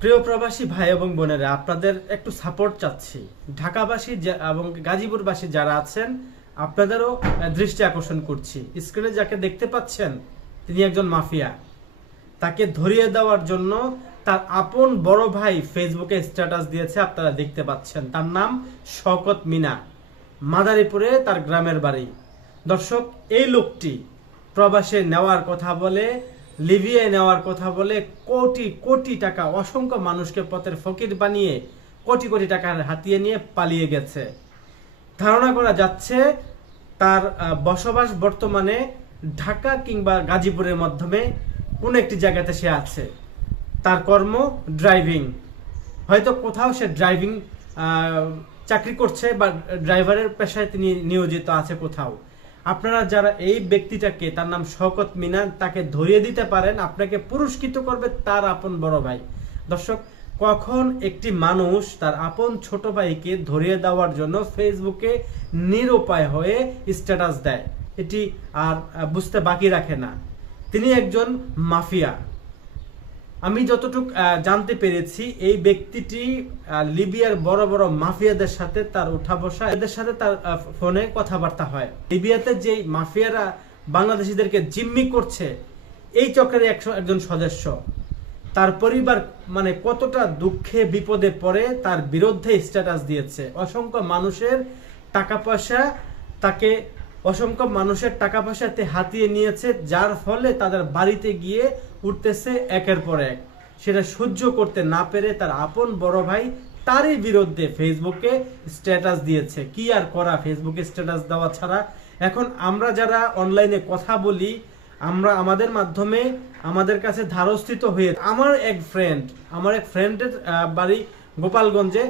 প্রিয় প্রবাসী ভাই এবং বোনেরা, আপনাদের একটু সাপোর্ট চাচ্ছি। ঢাকাবাসী এবং গাজীপুরবাসী যারা আছেন, আপনাদেরও দৃষ্টি আকর্ষণ করছি। স্ক্রিনে যাকে দেখতে পাচ্ছেন, তিনি একজন মাফিয়া। তাকে ধরিয়ে দেওয়ার জন্য তার আপন বড় ভাই ফেসবুকে স্ট্যাটাস দিয়েছে, আপনারা দেখতে পাচ্ছেন। তার নাম শওকত মিনা। মাদারীপুরে তার গ্রামের বাড়ি। দর্শক, এই লোকটি প্রবাসে নেওয়ার কথা বলে লিবিয়ায় নেওয়ার কথা বলে কোটি কোটি টাকা, অসংখ্য মানুষকে পথের ফকির বানিয়ে কোটি কোটি টাকা হাতিয়ে নিয়ে পালিয়ে গেছে। ধারণা করা যাচ্ছে তার বসবাস বর্তমানে ঢাকা কিংবা গাজীপুরের মাধ্যমে কোন একটি জায়গাতে সে আছে। তার কর্ম ড্রাইভিং। হয়তো কোথাও সে ড্রাইভিং চাকরি করছে বা ড্রাইভারের পেশায় তিনি নিয়োজিত আছে কোথাও। আপনারা যারা এই ব্যক্তিটাকে, তার নাম শওকত মিনা তাকে ধরিয়ে দিতে পারেন, আপনাকে পুরস্কৃত করবে তার আপন বড় ভাই। দর্শক, কখন একটি মানুষ তার আপন ছোট ভাইকে ধরিয়ে দেওয়ার জন্য ফেসবুকে নিরুপায় হয়ে স্ট্যাটাস দেয়, এটি আর বুঝতে বাকি রাখে না। তিনি একজন মাফিয়া। আমি যতটুকু জানতে পেরেছি, এই ব্যক্তিটি লিবিয়ার বড় বড় মাফিয়াদের সাথে তার উঠা বসা এদের সাথে তার ফোনে কথাবার্তা হয়। লিবিয়াতে যে মাফিয়ারা বাংলাদেশিদেরকে জিম্মি করছে, এই চক্রের একজন সদস্য। তার পরিবার মানে কতটা দুঃখে বিপদে পড়ে, তার বিরুদ্ধে স্ট্যাটাস দিয়েছে। অসংখ্য মানুষের টাকা পয়সা তাকে অসংখ্য মানুষের টাকা পয়সাতে হাতিয়ে নিয়েছে, যার ফলে তাদের বাড়িতে গিয়ে উঠতেছে একের পর এক। সেটা সহ্য করতে না পেরে তার আপন বড় ভাই তারই বিরুদ্ধে ফেসবুকে স্ট্যাটাস দিয়েছে। কি আর করা, ফেসবুকে স্ট্যাটাস দেওয়া ছাড়া? এখন আমরা যারা অনলাইনে কথা বলি, আমরা আমাদের মাধ্যমে আমাদের কাছে ধারস্থিত হয়ে আমার এক ফ্রেন্ড আমার এক ফ্রেন্ডের বাড়ি গোপালগঞ্জে,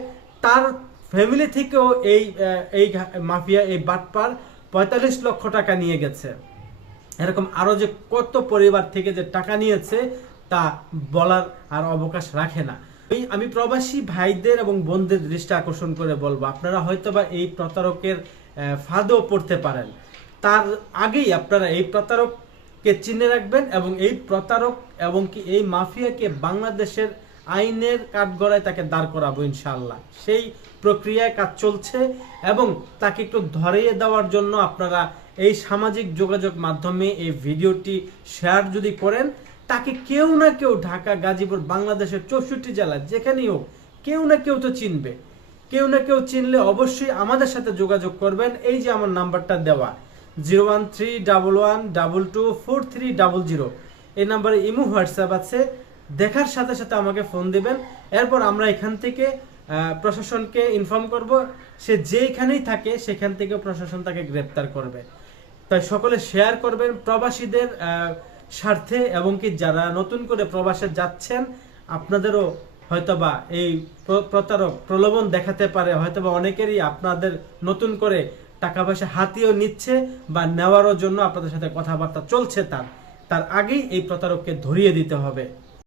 তার ফ্যামিলি থেকেও এই এই মাফিয়া, এই বাটপার পঁয়তাল্লিশ লক্ষ টাকা নিয়ে গেছে। এরকম আরও যে কত পরিবার থেকে যে টাকা নিয়েছে, তা বলার আর অবকাশ রাখে না। এই আমি প্রবাসী ভাইদের এবং বোনদের দৃষ্টি আকর্ষণ করে বলব, আপনারা হয়তোবা এই প্রতারকের ফাঁদেও পড়তে পারেন। তার আগেই আপনারা এই প্রতারককে চিনে রাখবেন এবং এই প্রতারক এবং কি এই মাফিয়াকে বাংলাদেশের আইনের কাঠগড়ায় তাকে দাঁড় করাবো ইনশাল্লাহ সেই প্রক্রিয়ায় কাজ চলছে এবং তাকে একটু ধরিয়ে দেওয়ার জন্য আপনারা এই সামাজিক যোগাযোগ মাধ্যমে এই ভিডিওটি শেয়ার যদি করেন, তাকে কেউ না কেউ ঢাকা, গাজীপুর, বাংলাদেশের চৌষট্টি জেলা, যেখানেই হোক, কেউ না কেউ তো চিনবে। কেউ না কেউ চিনলে অবশ্যই আমাদের সাথে যোগাযোগ করবেন। এই যে আমার নাম্বারটা দেওয়া, zero one three double one double two four three double zero. এই নাম্বারে ইমো, হোয়াটসঅ্যাপ আছে। দেখার সাথে সাথে আমাকে ফোন দিবেন। এরপর আমরা এখান থেকে প্রশাসনকে ইনফর্ম করব। সে যেখানেই থাকে, সেখান থেকে প্রশাসন তাকে গ্রেপ্তার করবে। তাই সকলে শেয়ার করবেন প্রবাসীদের স্বার্থে এবং কি যারা নতুন করে প্রবাসে যাচ্ছেন, আপনাদেরও হয়তোবা এই প্রতারক প্রলোভন দেখাতে পারে। হয়তোবা অনেকেরই আপনাদের নতুন করে টাকা পয়সা হাতিয়েও নিচ্ছে বা নেওয়ারও জন্য আপনাদের সাথে কথাবার্তা চলছে তার। তার আগেই এই প্রতারককে ধরিয়ে দিতে হবে।